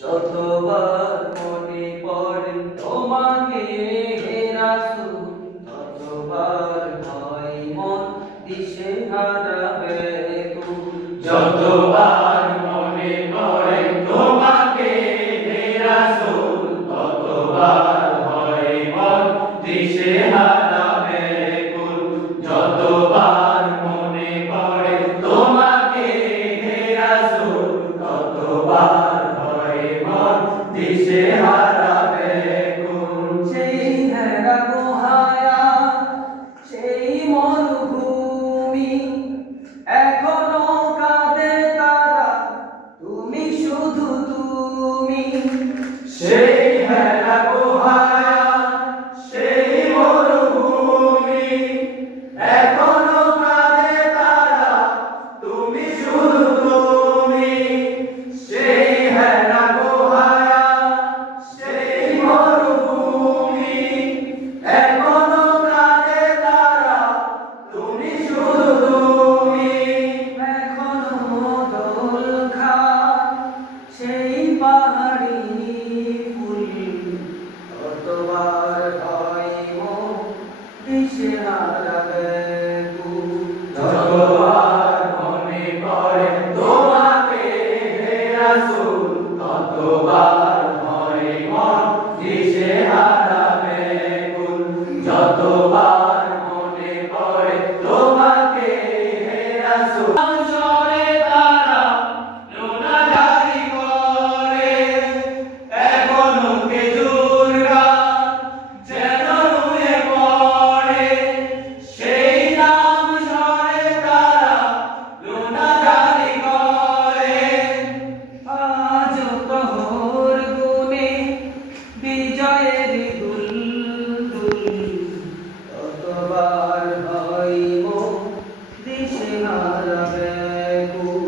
যতবার মনে পড়ে তোমাকে হে রাসূল, ততবার হয় মন দিশেহারা ব্যাকুল। যতবার মনে পড়ে তোমাকে হে রাসূল, ততবার হয় মন দিশেহারা ব্যাকুল। যতবার মনে পড়ে তোমাকে হে রাসূল, ততবার হয় মন দিশেহারা ব্যাকুল। সেই হেরা গুহায়া, সেই মরুভূমি, এখনো কাঁদে তারা, তুমি শুধু তুমি। সেই হেরা গুহায়া, সেই মরুভূমি, এখনো কাঁদে তারা, তুমি শুধু তুমি। সেই হেরা গুহায়া, সেই মরুভূমি, এখনো কাঁদে তারা, তুমি শুধু তুমি। এখনো দোল খায় সেই পাহাড়ি ফুল, কতবার হয় মন দিশেহারা ব্যাকুল। যতবার মনে পড়ে তোমাকে হে রাসূল, ততবার হয় মন দিশেহারা ব্যাকুল। যতবার মনে পড়ে তোমাকে হে রাসূল, সরে তারা লোনা জারি করে, এখনো খেজুর গাছ যেন নুয়ে পড়ে। সেই নাম সরে তারা লোনা জারি করে। আজ প্রহর গুনে বিজয়ের দুলদুল, কতবার হয় মন দিশেহারা ব্যাকুল।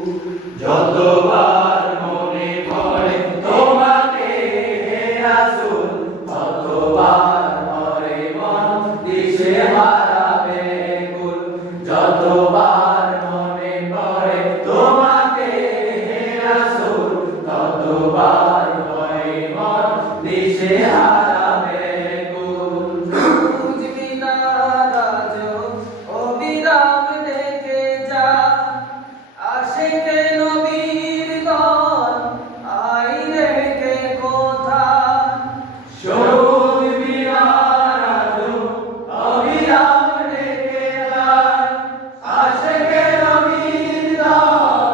যতবার মনে পড়ে তোমাকে হে রাসূল, ততবার হয় মন দিশেহারা ব্যাকুল। যতবার মনে পড়ে তোমাকে হে রাসূল, ততবার হয় মন দিশেহারা ব্যাকুল। বুঝবি না রাজ অবিরাম দেখে যা, আশিকে নবীর দল আই রেখে কোথায়। সবুজ মিনার অবিরাম রেখে যায়, আশিকে নবীর দল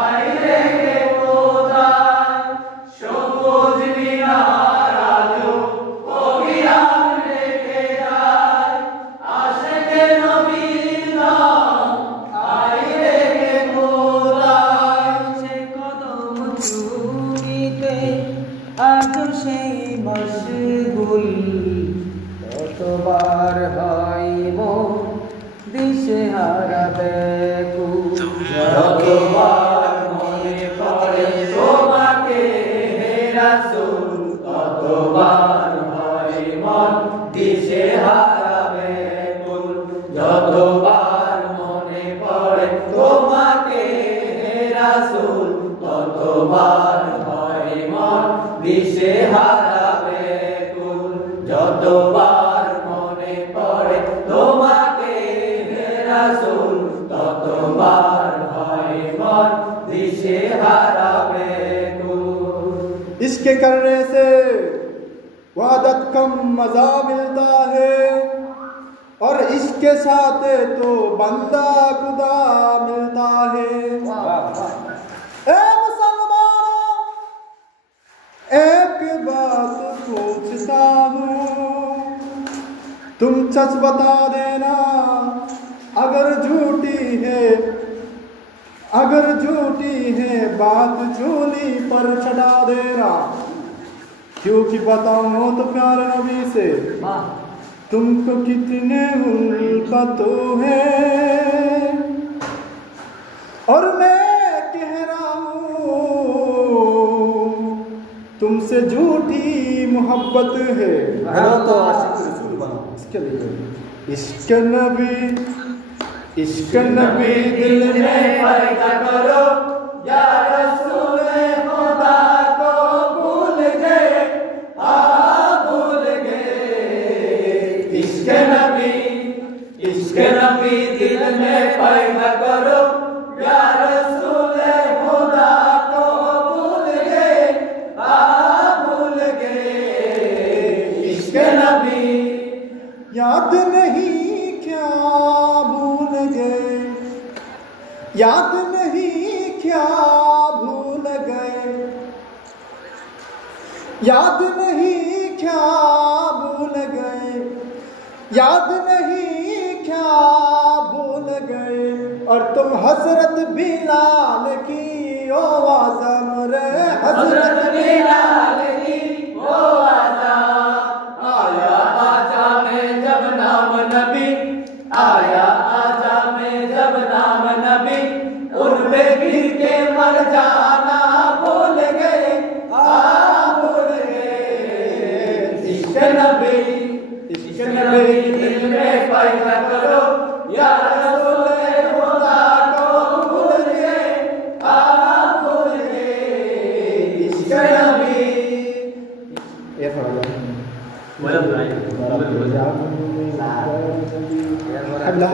আই রেখে কোথায়। সবুজ মিনার অবিরাম রেখে যায়, আশিকে নবীর দল আই রেখে কোথায়। সে কদম চুমিতে আজ সেই মশগুল, কতবার হয় মন দিশেহারা ব্যাকুল। যতবার মনে পড়ে তোমাকে হে রাসূল, ততবার হয় মন দিশেহারা ব্যাকুল। যতবার মনে পড়ে তোমাকে হে রাসূল, ততবার হয় মন দিশেহারা ব্যাকুল। যতবার মনে পড়ে তোমাকে হে রাসূল, ততবার হয় মন दिशेहारा बेकुल। इसके करने से वहदत कम मजा मिलता है और इसके साथ तो बंदा खुदा मिलता है। ए मुसलमानों, एक बात पूछता हूँ, तुम सच बता देना अगर झूठी है बात झोली पर चढ़ा देना, क्योंकि बताऊं तो प्यार नबी से तुमको कितने उल्फतों है और मैं कह रहा हूँ तुमसे झूठी मोहब्बत है। तो आशिक रसूल बनो इसके लिए इश्क नबी दिल में याद नहीं क्या भूल गए, याद नहीं क्या भूल गए, याद नहीं क्या भूल गए। और तुम हसरत बिलाल की ओ आज़म रे, हसरत बिलाल की ओ आज़म। आया आजा में जब नाम नबी, आया आजा में जब नाम नबी, उन पे गिर के मर जाना भूल गए, भूल गए। इश्क नबी, इश्क नबी दिल में पैदा करो, या रसूल खुदा को भूल गए, भूल गए। इश्क नबी। ये थोड़ा Alah,